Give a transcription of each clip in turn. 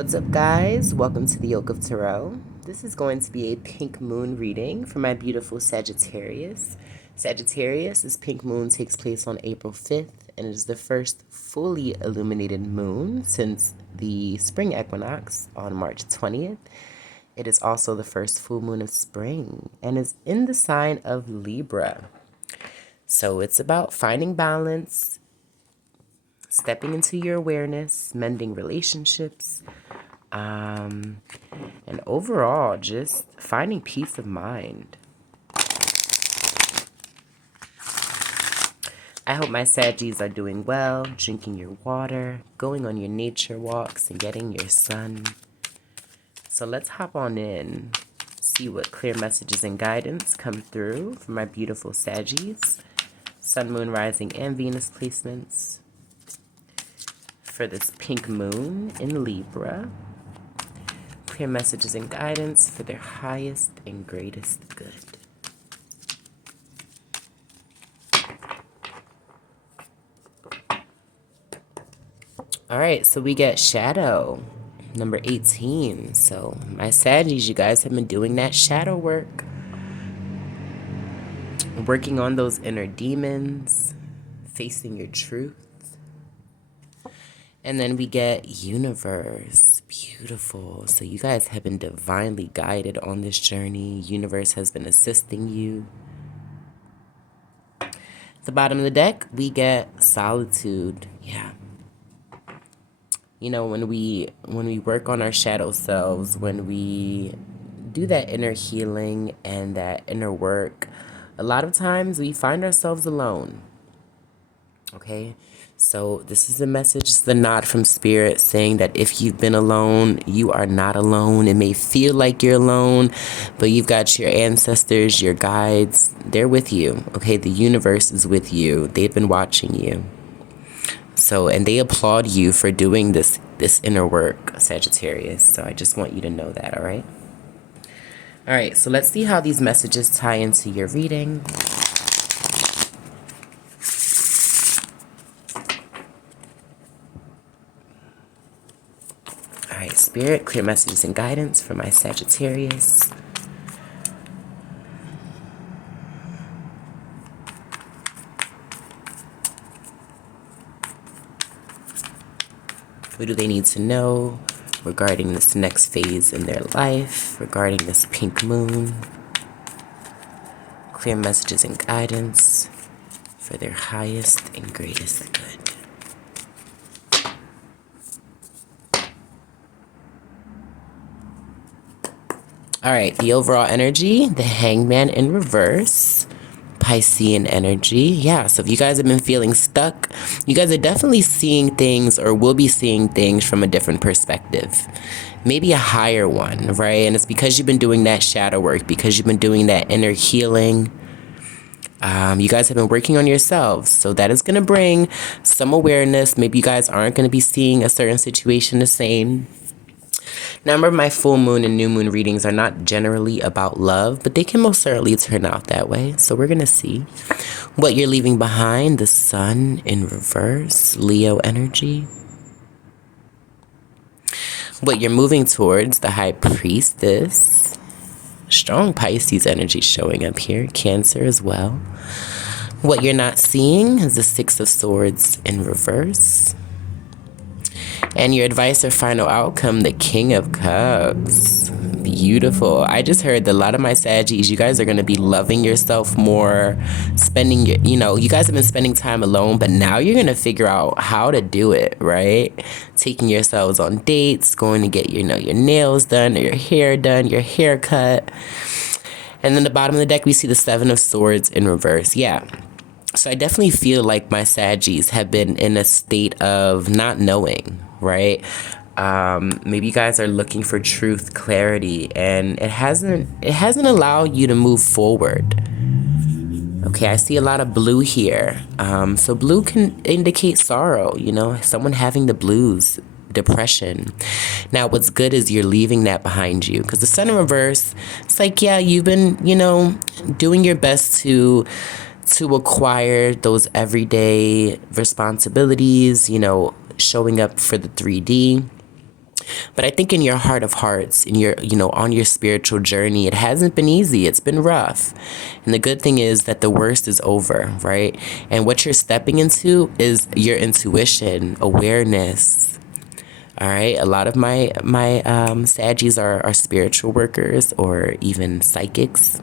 What's up, guys? Welcome to the Yoke of Tarot. This is going to be a pink moon reading for my beautiful Sagittarius. Sagittarius, this pink moon takes place on April 5th, and it is the first fully illuminated moon since the spring equinox on March 20th. It is also the first full moon of spring and is in the sign of Libra. So it's about finding balance, stepping into your awareness, mending relationships, and overall just finding peace of mind. I hope my Saggies are doing well, drinking your water, going on your nature walks, and getting your sun. So let's hop on in, see what clear messages and guidance come through for my beautiful Saggies. Sun, Moon, Rising, and Venus placements for this pink moon in Libra. Clear messages and guidance for their highest and greatest good. All right, so we get shadow, number 18. So my Saggies, you guys have been doing that shadow work. Working on those inner demons, facing your truth. And then we get universe. Beautiful. So you guys have been divinely guided on this journey. Universe has been assisting you. At the bottom of the deck, we get solitude. Yeah. You know, when we work on our shadow selves, when we do that inner healing and that inner work, a lot of times we find ourselves alone. Okay? So this is a message, the nod from Spirit saying that if you've been alone, you are not alone. It may feel like you're alone, but you've got your ancestors, your guides. They're with you. Okay, the universe is with you. They've been watching you. So, and they applaud you for doing this inner work, Sagittarius. So I just want you to know that, all right? All right, so let's see how these messages tie into your reading. All right, Spirit, clear messages and guidance for my Sagittarius. What do they need to know regarding this next phase in their life, regarding this pink moon? Clear messages and guidance for their highest and greatest good. All right, the overall energy, the Hangman in reverse, Piscean energy. Yeah, so if you guys have been feeling stuck, you guys are definitely seeing things or will be seeing things from a different perspective. Maybe a higher one, right? And it's because you've been doing that shadow work, because you've been doing that inner healing. You guys have been working on yourselves. So that is going to bring some awareness. Maybe you guys aren't going to be seeing a certain situation the same. Now, remember, my full moon and new moon readings are not generally about love, but they can most certainly turn out that way. So we're going to see what you're leaving behind. The sun in reverse, Leo energy. What you're moving towards, the high priestess. Strong Pisces energy showing up here. Cancer as well. What you're not seeing is the Six of Swords in reverse. And your advice or final outcome, the King of Cups. Beautiful. I just heard that a lot of my Saggies, you guys are going to be loving yourself more, spending your, you guys have been spending time alone, but now you're going to figure out how to do it, right? Taking yourselves on dates, going to get, your nails done, or your hair done, your hair cut. And then the bottom of the deck, we see the Seven of Swords in reverse. Yeah. So I definitely feel like my Saggies have been in a state of not knowing, right? Maybe you guys are looking for truth, clarity, and it hasn't allowed you to move forward. Okay, I see a lot of blue here. So blue can indicate sorrow, someone having the blues, depression. Now, what's good is you're leaving that behind you, because the Sun in reverse, it's like, yeah, you've been, doing your best to acquire those everyday responsibilities, showing up for the 3D. But I think in your heart of hearts, in your, on your spiritual journey, it hasn't been easy. It's been rough. And the good thing is that the worst is over, right? And what you're stepping into is your intuition, awareness. All right. A lot of my Saggies are spiritual workers or even psychics.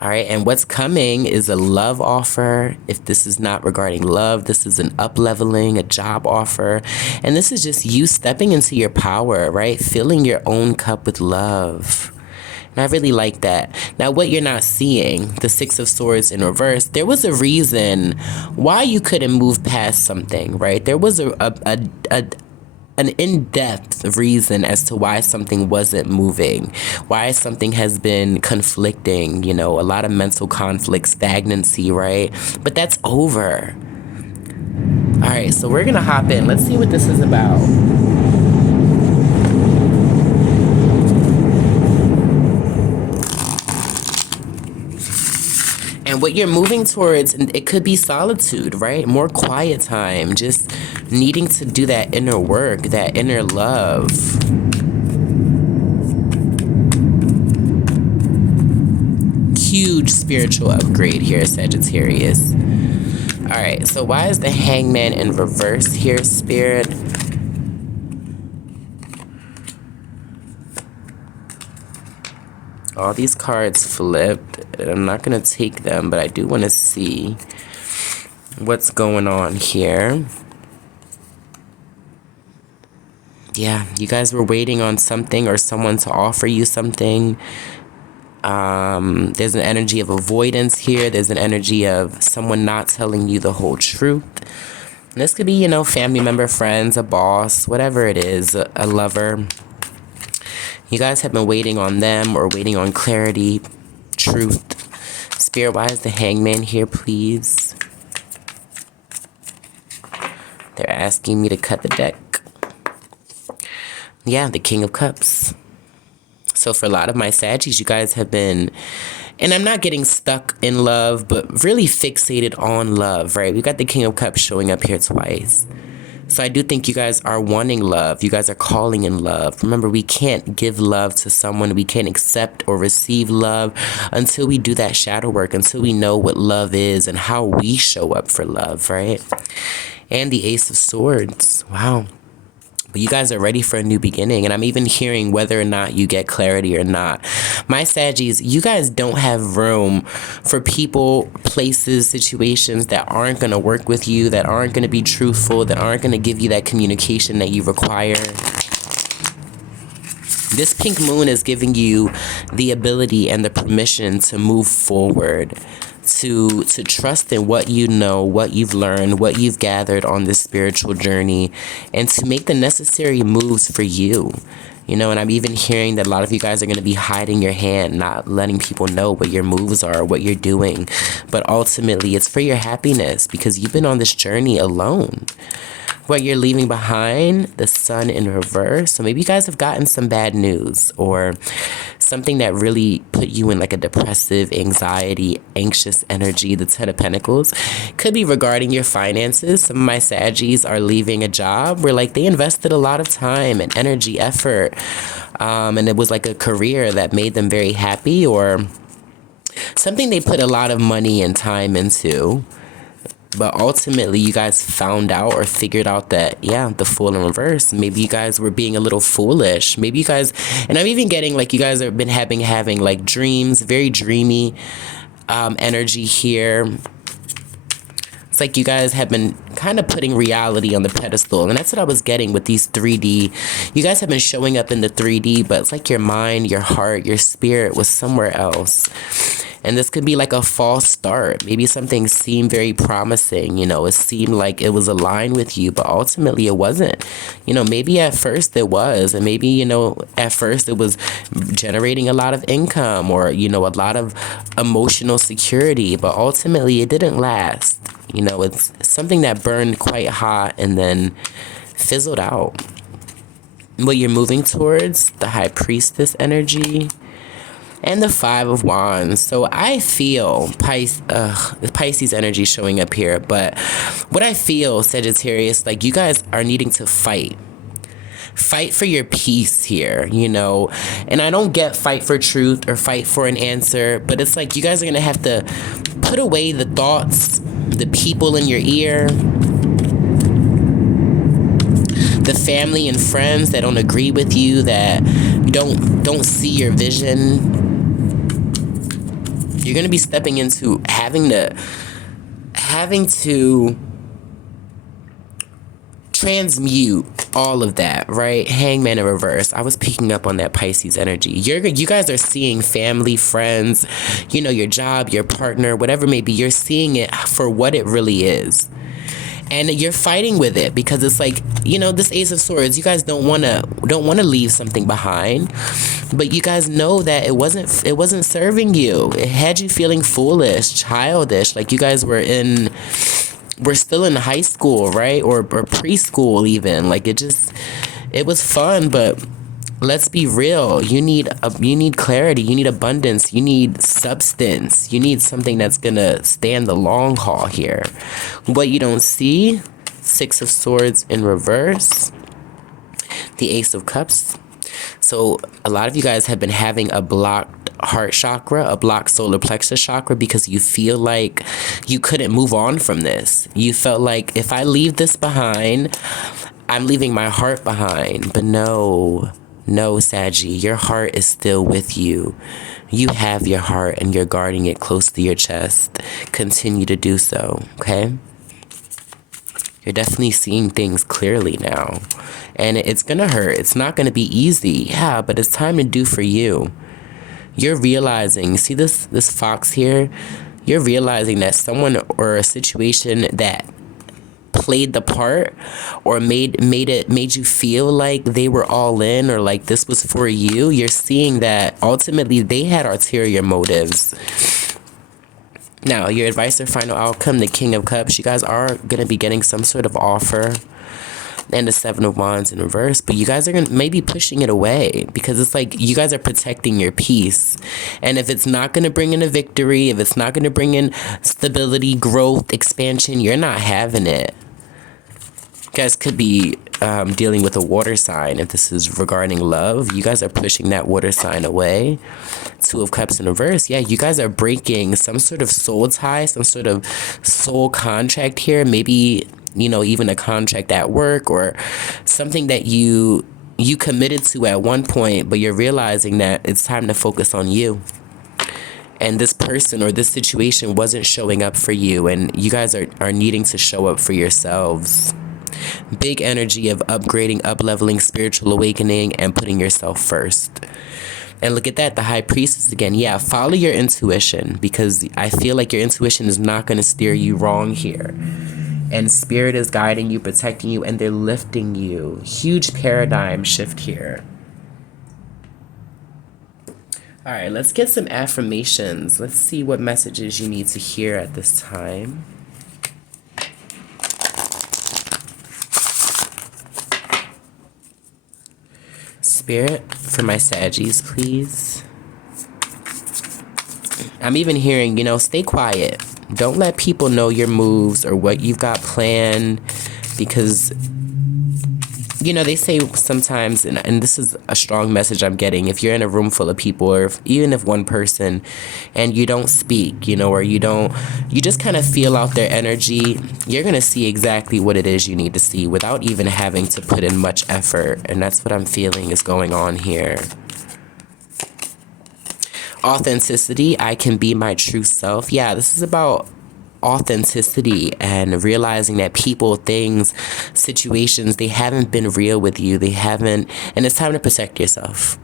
All right. And what's coming is a love offer. If this is not regarding love, this is an up-leveling, a job offer. And this is just you stepping into your power, right? Filling your own cup with love. And I really like that. Now, what you're not seeing, the Six of Swords in reverse, there was a reason why you couldn't move past something, right? There was an in-depth reason as to why something wasn't moving, why something has been conflicting, a lot of mental conflict, stagnancy, right? But that's over. All right, so we're gonna hop in. Let's see what this is about. And what you're moving towards, it could be solitude, right? More quiet time, just needing to do that inner work, that inner love. Huge spiritual upgrade here, Sagittarius. All right, so why is the Hangman in reverse here, Spirit? All these cards flipped. I'm not going to take them, but I do want to see what's going on here. Yeah, you guys were waiting on something or someone to offer you something. There's an energy of avoidance here. There's an energy of someone not telling you the whole truth. And this could be, family member, friends, a boss, whatever it is, a lover. You guys have been waiting on them or waiting on clarity, truth. Spirit, why is the Hangman here, please? They're asking me to cut the deck. Yeah, the King of Cups. So for a lot of my Saggies, you guys have been, and I'm not getting stuck in love, but really fixated on love, right? We got the King of Cups showing up here twice. So I do think you guys are wanting love. You guys are calling in love. Remember, we can't give love to someone. We can't accept or receive love until we do that shadow work, until we know what love is and how we show up for love, right? And the Ace of Swords. Wow. But you guys are ready for a new beginning. And I'm even hearing whether or not you get clarity or not. My Saggies, you guys don't have room for people, places, situations that aren't going to work with you, that aren't going to be truthful, that aren't going to give you that communication that you require. This pink moon is giving you the ability and the permission to move forward, to trust in what you know, what you've learned, what you've gathered on this spiritual journey, and to make the necessary moves for you. And I'm even hearing that a lot of you guys are going to be hiding your hand, not letting people know what your moves are, what you're doing. But ultimately, it's for your happiness because you've been on this journey alone. What you're leaving behind, the Sun in reverse. So maybe you guys have gotten some bad news or something that really put you in like a depressive, anxiety, anxious energy. The Ten of Pentacles could be regarding your finances. Some of my Saggies are leaving a job where like they invested a lot of time and energy, effort. And it was like a career that made them very happy or something they put a lot of money and time into. But ultimately, you guys found out or figured out that, yeah, the Fool in reverse. Maybe you guys were being a little foolish. Maybe you guys, and I'm even getting like you guys have been having like dreams, very dreamy energy here. It's like you guys have been kind of putting reality on the pedestal. And that's what I was getting with these 3D. You guys have been showing up in the 3D, but it's like your mind, your heart, your spirit was somewhere else. And this could be like a false start. Maybe something seemed very promising, it seemed like it was aligned with you, but ultimately it wasn't. Maybe at first it was, and maybe, at first it was generating a lot of income or, a lot of emotional security, but ultimately it didn't last. It's something that burned quite hot and then fizzled out. What you're moving towards, the High Priestess energy. And the Five of Wands. So I feel the Pisces energy showing up here. But what I feel, Sagittarius, like you guys are needing to fight. fight for your peace here, you know. And I don't get fight for truth or fight for an answer, but it's like you guys are gonna have to put away the thoughts, the people in your ear, the family and friends that don't agree with you, that don't see your vision. You're gonna be stepping into having to transmute all of that, right? Hangman in reverse. I was picking up on that Pisces energy. You guys are seeing family, friends, you know, your job, your partner, whatever it may be. You're seeing it for what it really is. And you're fighting with it because it's like, you know, this Ace of Swords, you guys don't want to leave something behind, but you guys know that it wasn't serving you. It had you feeling foolish, childish, like you guys were still in high school, right? Or preschool even. Like it was fun, but let's be real. You need clarity. You need abundance. You need substance. You need something that's gonna stand the long haul here. What you don't see, Six of Swords in reverse, the Ace of Cups. So a lot of you guys have been having a blocked heart chakra, a blocked solar plexus chakra, because you feel like you couldn't move on from this. You felt like, if I leave this behind, I'm leaving my heart behind. But no, Saggy, your heart is still with you. You have your heart and you're guarding it close to your chest. Continue to do so, okay? You're definitely seeing things clearly now. And it's gonna hurt. It's not gonna be easy. Yeah, but it's time to do for you. You're realizing, see this fox here? You're realizing that someone or a situation that played the part or made you feel like they were all in, or like this was for you. You're seeing that ultimately they had ulterior motives. Now, your advice or final outcome, the King of Cups. You guys are going to be getting some sort of offer, and the Seven of Wands in reverse, but you guys are going to maybe pushing it away because it's like you guys are protecting your peace. And if it's not going to bring in a victory, if it's not going to bring in stability, growth, expansion, you're not having it. You guys could be dealing with a water sign. If this is regarding love, you guys are pushing that water sign away. Two of Cups in reverse. Yeah, you guys are breaking some sort of soul tie, some sort of soul contract here. Maybe, you know, even a contract at work or something that you committed to at one point, but you're realizing that it's time to focus on you. And this person or this situation wasn't showing up for you, and you guys are needing to show up for yourselves. Big energy of upgrading, up-leveling, spiritual awakening, and putting yourself first. And look at that, the High Priestess again. Yeah, follow your intuition, because I feel like your intuition is not going to steer you wrong here. And Spirit is guiding you, protecting you, and they're lifting you. Huge paradigm shift here. All right, let's get some affirmations. Let's see what messages you need to hear at this time. Spirit, for my Saggies, please. I'm even hearing, you know, stay quiet. Don't let people know your moves or what you've got planned, because, you know, they say sometimes, and this is a strong message I'm getting, if you're in a room full of people, or even if one person, and you don't speak, you know, or you just kind of feel out their energy, you're going to see exactly what it is you need to see without even having to put in much effort. And that's what I'm feeling is going on here. Authenticity, I can be my true self. Yeah, this is about authenticity and realizing that people, things, situations, they haven't been real with you. They haven't, and it's time to protect yourself.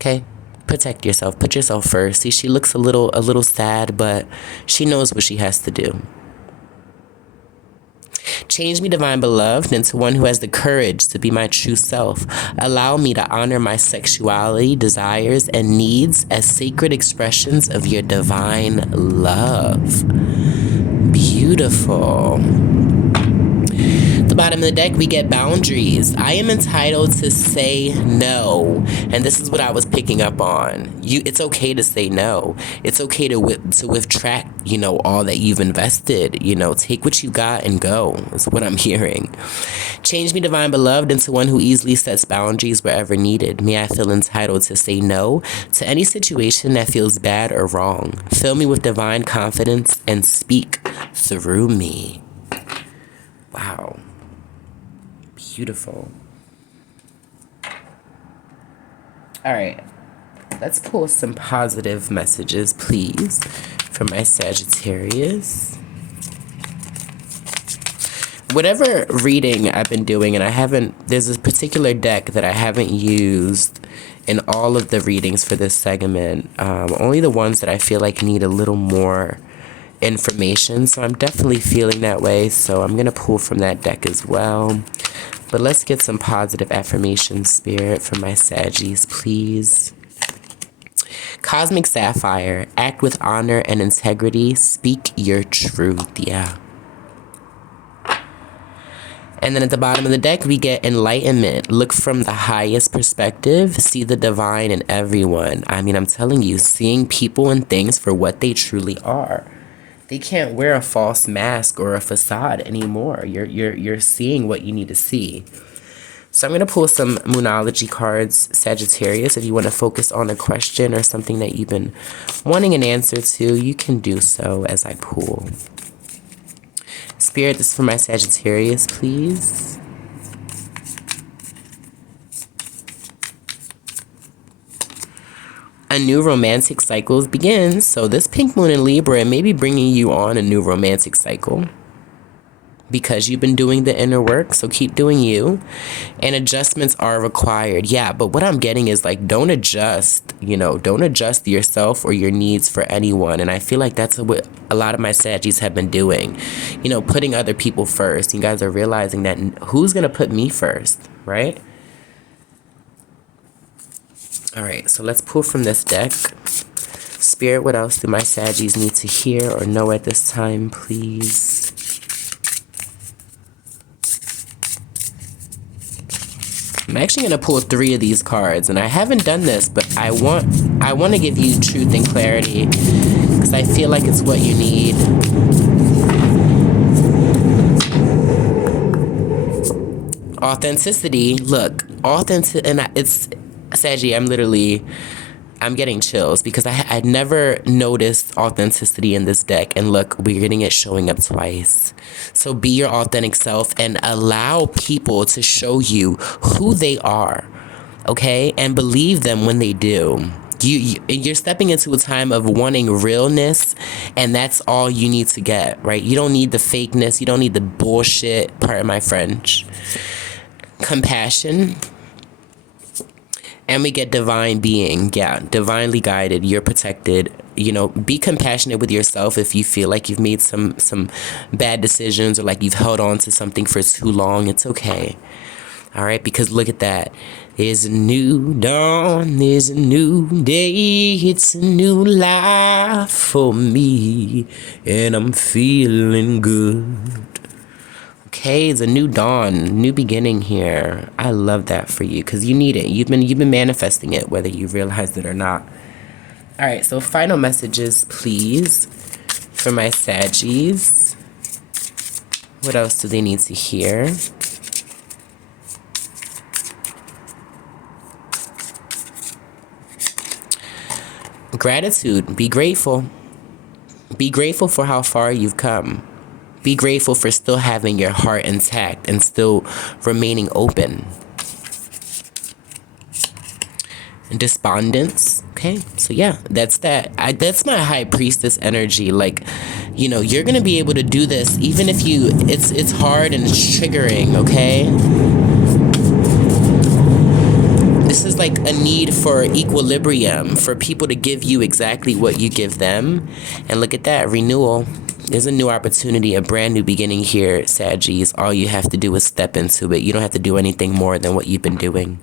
Okay? Protect yourself. Put yourself first. See, she looks a little sad, but she knows what she has to do. Change me, divine beloved, into one who has the courage to be my true self. Allow me to honor my sexuality, desires, and needs as sacred expressions of your divine love. Beautiful. The bottom of the deck, we get boundaries. I am entitled to say no. And this is what I was picking up on. It's okay to say no. It's okay to withtract, all that you've invested. Take what you got and go, is what I'm hearing. Change me, divine beloved, into one who easily sets boundaries wherever needed. May I feel entitled to say no to any situation that feels bad or wrong. Fill me with divine confidence and speak through me. Wow. Beautiful. All right. Let's pull some positive messages, please, for my Sagittarius. Whatever reading I've been doing, and there's a particular deck that I haven't used in all of the readings for this segment. Only the ones that I feel like need a little more information. So I'm definitely feeling that way. So I'm going to pull from that deck as well. But let's get some positive affirmation, Spirit, for my Saggies, please. Cosmic Sapphire, act with honor and integrity. Speak your truth. Yeah. And then at the bottom of the deck, we get enlightenment. Look from the highest perspective. See the divine in everyone. I mean, I'm telling you, seeing people and things for what they truly are. They can't wear a false mask or a facade anymore. You're seeing what you need to see. So I'm going to pull some Moonology cards, Sagittarius. If you want to focus on a question or something that you've been wanting an answer to, you can do so as I pull. Spirit, this is for my Sagittarius, please. A new romantic cycle begins. So this pink moon in Libra may be bringing you on a new romantic cycle because you've been doing the inner work. So keep doing you, and adjustments are required. Yeah, but what I'm getting is like, don't adjust, don't adjust yourself or your needs for anyone. And I feel like that's what a lot of my Saggies have been doing, putting other people first. You guys are realizing that who's going to put me first, right? All right, so let's pull from this deck. Spirit, what else do my Saggies need to hear or know at this time, please? I'm actually going to pull 3 of these cards, and I haven't done this, but I want to give you truth and clarity because I feel like it's what you need. Authenticity. Look, and it's Saggy, I'm getting chills because I'd never noticed authenticity in this deck. And look, we're getting it showing up twice. So be your authentic self and allow people to show you who they are, okay? And believe them when they do. You're stepping into a time of wanting realness, and that's all you need to get, right? You don't need the fakeness. You don't need the bullshit, pardon my French. Compassion. And we get divine being. Yeah, divinely guided. You're protected. Be compassionate with yourself if you feel like you've made some bad decisions or like you've held on to something for too long. It's okay. All right, because look at that. There's a new dawn. There's a new day. It's a new life for me. And I'm feeling good. Okay, it's a new dawn, new beginning here. I love that for you because you need it. You've been manifesting it, whether you realize it or not. All right, so final messages, please, for my Saggies. What else do they need to hear? Gratitude. Be grateful. Be grateful for how far you've come. Be grateful for still having your heart intact and still remaining open. Despondence. Okay, so yeah, that's that. That's my High Priestess energy. Like, you're gonna be able to do this even if it's hard and it's triggering. Okay, this is like a need for equilibrium, for people to give you exactly what you give them. And look at that, renewal. There's a new opportunity, a brand new beginning here, Saggies. All you have to do is step into it. You don't have to do anything more than what you've been doing.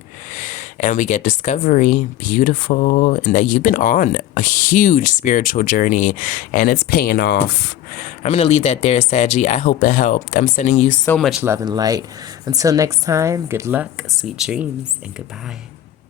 And we get discovery, beautiful, and that you've been on a huge spiritual journey and it's paying off. I'm going to leave that there, Saggy. I hope it helped. I'm sending you so much love and light. Until next time, good luck, sweet dreams, and goodbye.